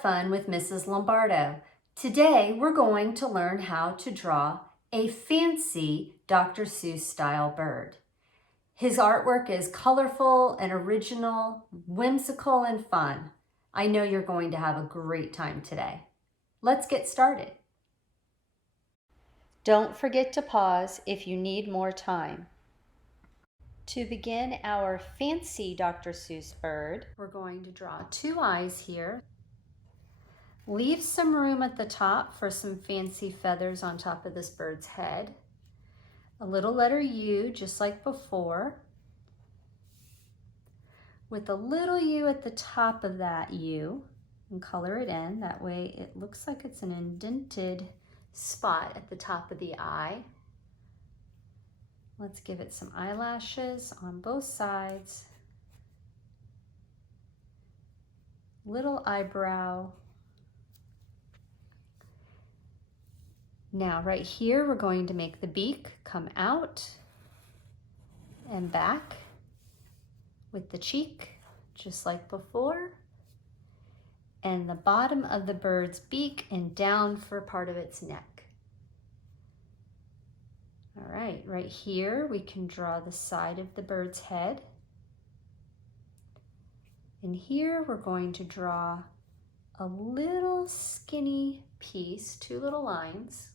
Art Fun with Mrs. Lombardo. Today we're going to learn how to draw a fancy Dr. Seuss style bird. His artwork is colorful and original, whimsical and fun. I know you're going to have a great time today. Let's get started. Don't forget to pause if you need more time. To begin our fancy Dr. Seuss bird, we're going to draw two eyes here. Leave some room at the top for some fancy feathers on top of this bird's head. A little letter U, just like before, with a little U at the top of that U, and color it in. That way it looks like it's an indented spot at the top of the eye. Let's give it some eyelashes on both sides. Little eyebrow. Now right here, we're going to make the beak come out and back with the cheek, just like before, and the bottom of the bird's beak and down for part of its neck. All right, right here, we can draw the side of the bird's head. And here, we're going to draw a little skinny piece, two little lines,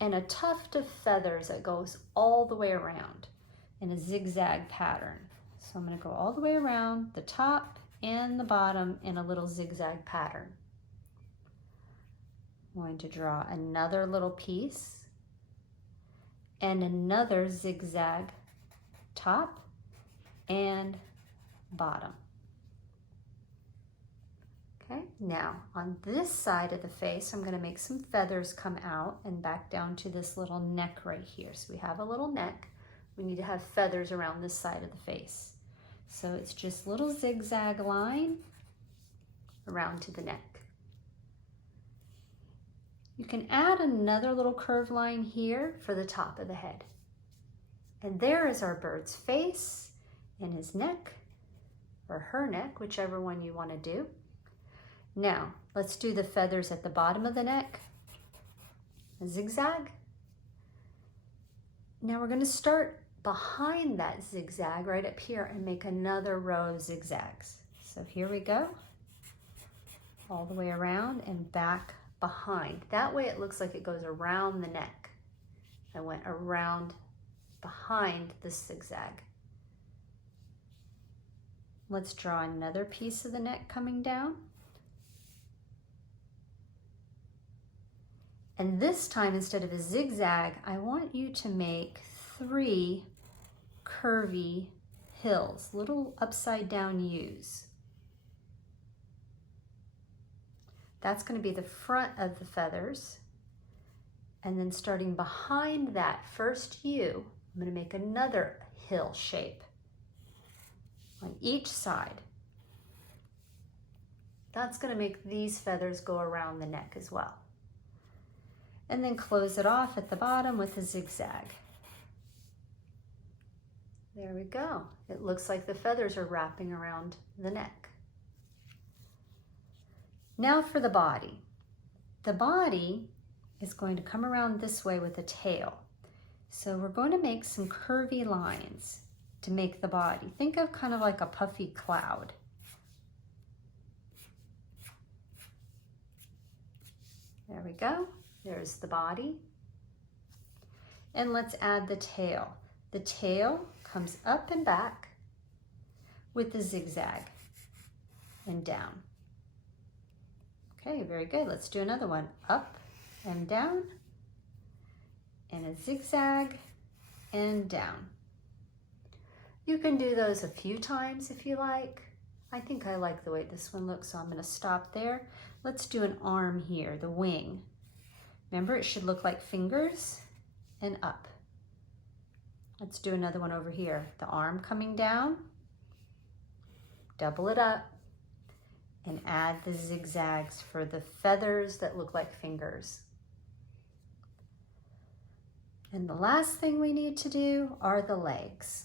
and a tuft of feathers that goes all the way around in a zigzag pattern. So I'm going to go all the way around the top and the bottom in a little zigzag pattern. I'm going to draw another little piece and another zigzag top and bottom. Okay, now on this side of the face, I'm going to make some feathers come out and back down to this little neck right here. So we have a little neck. We need to have feathers around this side of the face. So it's just little zigzag line around to the neck. You can add another little curved line here for the top of the head. And there is our bird's face and his neck, or her neck, whichever one you want to do. Now, let's do the feathers at the bottom of the neck, a zigzag. Now we're going to start behind that zigzag right up here and make another row of zigzags. So here we go, all the way around and back behind. That way it looks like it goes around the neck. I went around behind this zigzag. Let's draw another piece of the neck coming down. And this time, instead of a zigzag, I want you to make 3 curvy hills, little upside down U's. That's going to be the front of the feathers. And then starting behind that first U, I'm going to make another hill shape on each side. That's going to make these feathers go around the neck as well. And then close it off at the bottom with a zigzag. There we go. It looks like the feathers are wrapping around the neck. Now for the body. The body is going to come around this way with a tail. So we're going to make some curvy lines to make the body. Think of kind of like a puffy cloud. There we go. There's the body. And let's add the tail. The tail comes up and back with the zigzag and down. Okay, very good. Let's do another one. Up and down, and a zigzag and down. You can do those a few times if you like. I think I like the way this one looks, so I'm going to stop there. Let's do an arm here, the wing. Remember, it should look like fingers and up. Let's do another one over here. The arm coming down, double it up, and add the zigzags for the feathers that look like fingers. And the last thing we need to do are the legs.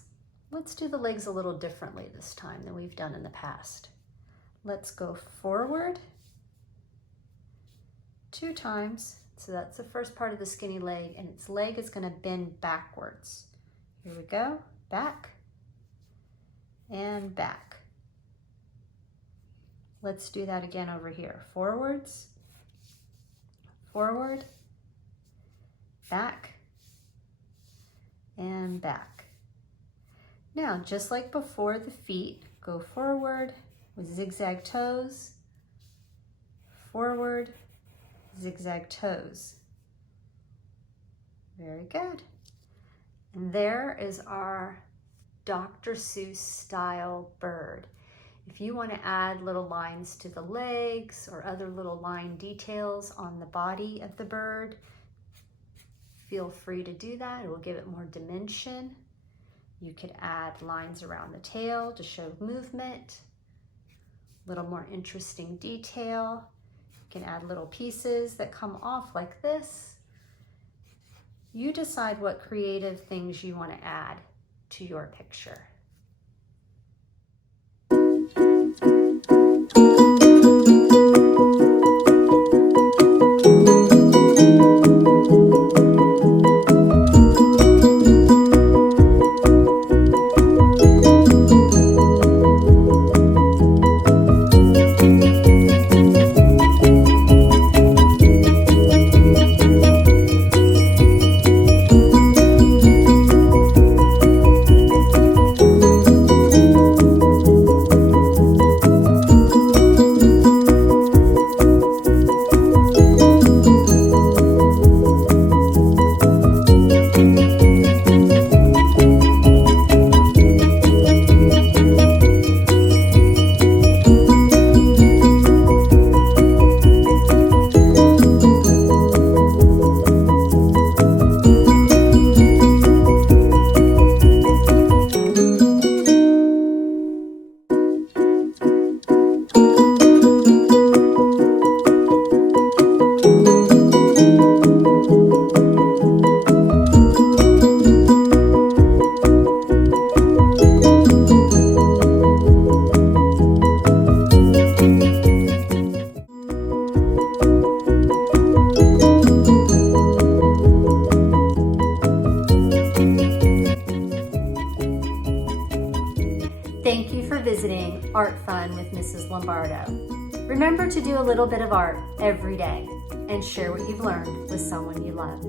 Let's do the legs a little differently this time than we've done in the past. Let's go forward 2 times. So that's the first part of the skinny leg, and its leg is going to bend backwards. Here we go, back and back. Let's do that again over here. Forwards, forward, back, and back. Now, just like before the feet, go forward with zigzag toes, forward, zigzag toes. Very good. And there is our Dr. Seuss style bird. If you want to add little lines to the legs or other little line details on the body of the bird, feel free to do that. It will give it more dimension. You could add lines around the tail to show movement, a little more interesting detail. You can add little pieces that come off like this. You decide what creative things you want to add to your picture. Thank you for visiting Art Fun with Mrs. Lombardo. Remember to do a little bit of art every day and share what you've learned with someone you love.